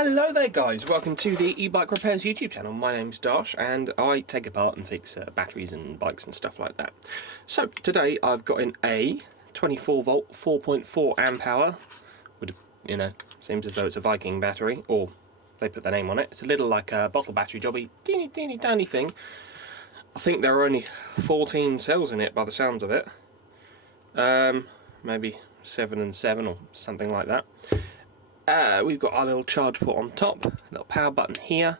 Hello there guys, welcome to the e-bike repairs YouTube channel. My name's Darsh and I take apart and fix batteries and bikes and stuff like that. So today I've got in a 24 volt 4.4 amp hour, seems as though it's a Viking battery, or they put their name on it. It's a little like a bottle battery jobby, teeny tiny thing. I think there are only 14 cells in it by the sounds of it. Maybe 7 and 7 or something like that. We've got our little charge port on top, a little power button here.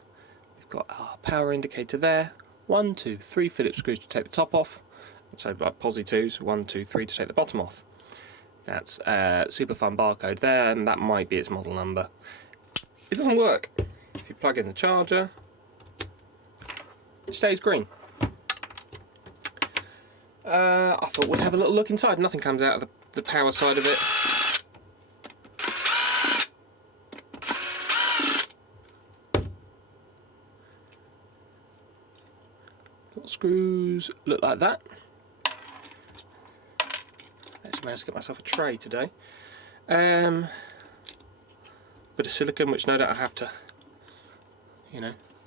We've got our power indicator there. 1, 2, 3 Phillips screws to take the top off. So like posi 2s, 1, 2, 3 to take the bottom off. That's super fun barcode there, and that might be its model number. It doesn't work. If you plug in the charger, it stays green. I thought we'd have a little look inside. Nothing comes out of the power side of it. Little screws look like that. Actually managed to get myself a tray today. Bit of silicone, which no doubt I have to,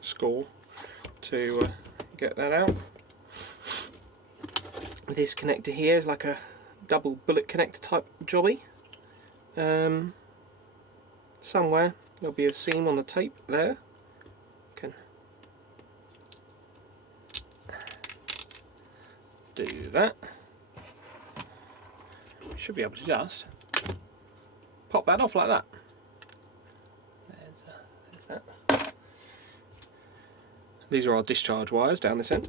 score to get that out. This connector here is like a double bullet connector type jobby. Somewhere there'll be a seam on the tape there. Can do that. Should be able to just pop that off like that. There's that. These are our discharge wires down this end.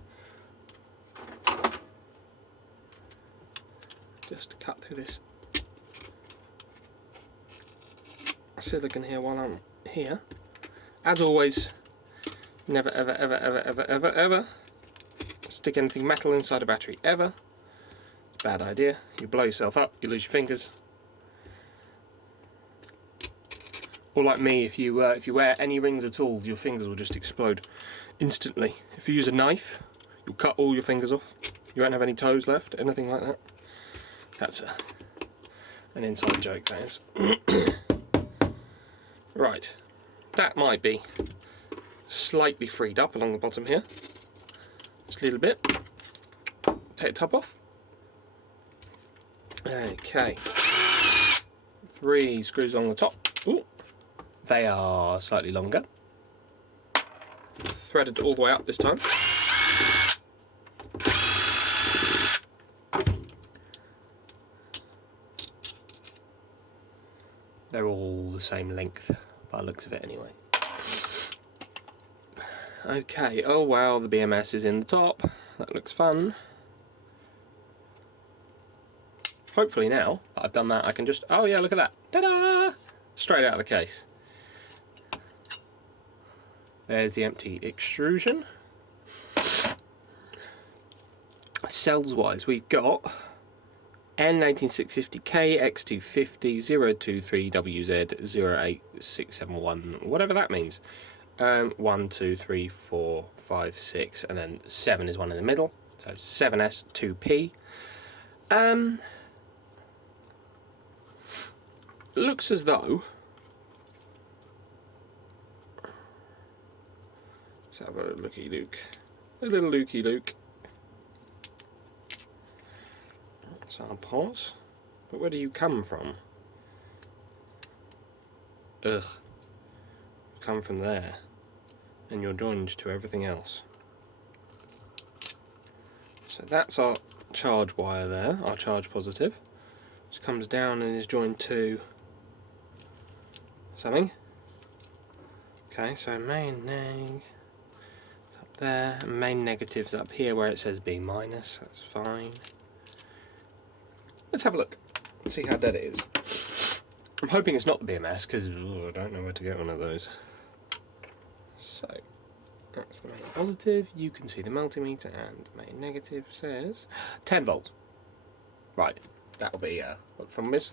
Just to cut through this silicone here while I'm here. As always, never ever stick anything metal inside a battery ever. It's a bad idea. You blow yourself up, you lose your fingers. Or like me, if you wear any rings at all, your fingers will just explode instantly. If you use a knife, you'll cut all your fingers off. You won't have any toes left, anything like that. That's an inside joke, that is. Right, that might be slightly freed up along the bottom here. Just a little bit. Take the top off. Okay. 3 screws along the top. Ooh. They are slightly longer. Threaded all the way up this time. They're all the same length, by the looks of it anyway. Okay, oh wow, the BMS is in the top. That looks fun. Hopefully now that I've done that, I can just, oh yeah, look at that. Ta-da! Straight out of the case. There's the empty extrusion. Cells wise, we've got N18650K, X250, 023WZ, 08671, whatever that means. 1, 2, 3, 4, 5, 6, and then 7 is one in the middle. So 7S2P. Looks as though, let's have a looky Luke. A little looky Luke. That's our pause. But where do you come from? Ugh. Come from there. And you're joined to everything else. So that's our charge wire there, our charge positive. Which comes down and is joined to something. Okay, so main neg up there, and main negative's up here where it says B minus, that's fine. Let's have a look, see how dead it is. I'm hoping it's not the BMS because I don't know where to get one of those. So, that's the main positive, you can see the multimeter, and the main negative says 10 volts. Right, that'll be what the problem is.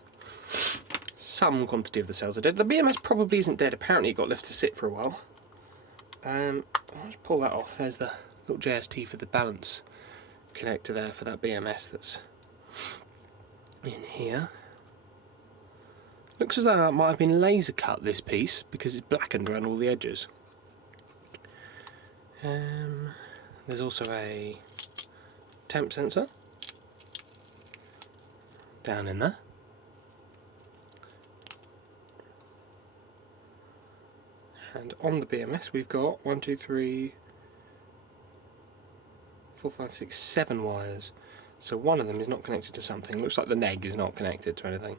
Some quantity of the cells are dead. The BMS probably isn't dead, apparently it got left to sit for a while. I'll just pull that off. There's the little JST for the balance connector there for that BMS that's in here. Looks as though that might have been laser cut, this piece, because it's blackened around all the edges. There's also a temp sensor down in there. And on the BMS we've got 1, 2, 3, 4, 5, 6, 7 wires. So one of them is not connected to something. Looks like the neg is not connected to anything.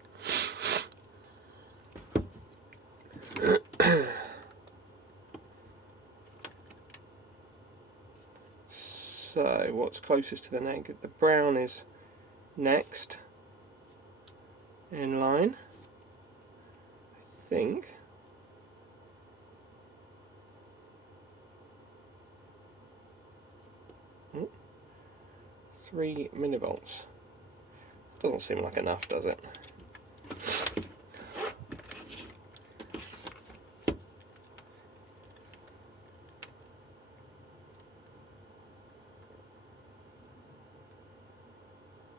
So what's closest to the neg? The brown is next in line, I think. Oh, 3 millivolts. Doesn't seem like enough, does it?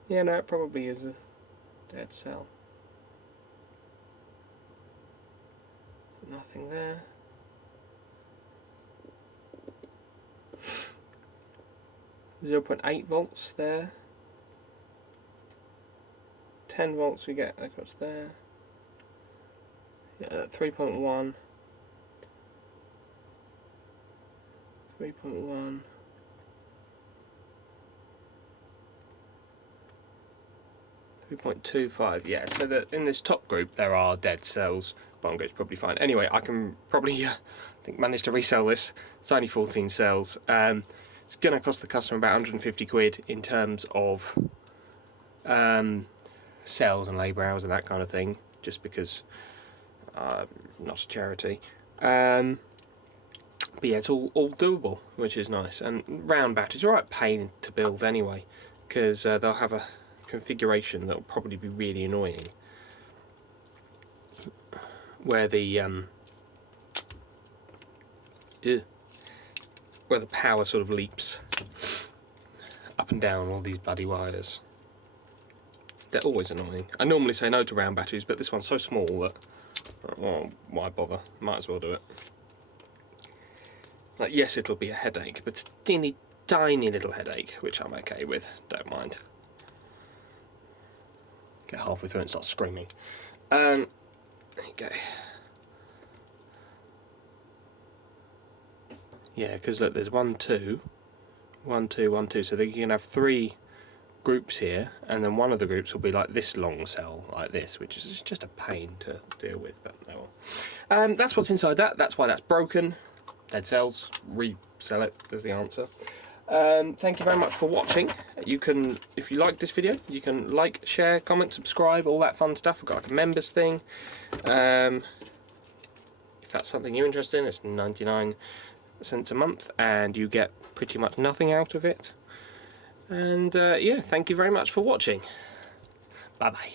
Yeah, no, it probably is a dead cell. Nothing there. .8 volts there. 10 volts we get across there. Yeah, 3.1. 3.1. 3.25, yeah, so that in this top group there are dead cells. Bottom group's probably fine. Anyway, I can probably I think manage to resell this. It's only 14 cells. It's going to cost the customer about 150 quid in terms of cells and labour hours and that kind of thing, just because I'm not a charity. But yeah, it's all doable, which is nice. And round batteries are a right pain to build anyway, because they'll have a configuration that will probably be really annoying, where the power sort of leaps up and down all these bloody wires. They're always annoying. I normally say no to round batteries, but this one's so small that, well, why bother? Might as well do it. Like, yes, it'll be a headache, but a teeny tiny little headache, which I'm okay with. Don't mind. Get halfway through and start screaming. There you go. Yeah, because look, there's 1, 2, 1, 2, 1, 2. So you can have 3 groups here, and then one of the groups will be like this long cell, like this, which is just a pain to deal with. But no. That's what's inside that. That's why that's broken. Dead cells. Resell it. There's the answer. Thank you very much for watching. You can, if you like this video, you can like, share, comment, subscribe, all that fun stuff. We've got like a members thing. If that's something you're interested in, it's 99 cents a month and you get pretty much nothing out of it. And yeah, thank you very much for watching. Bye bye.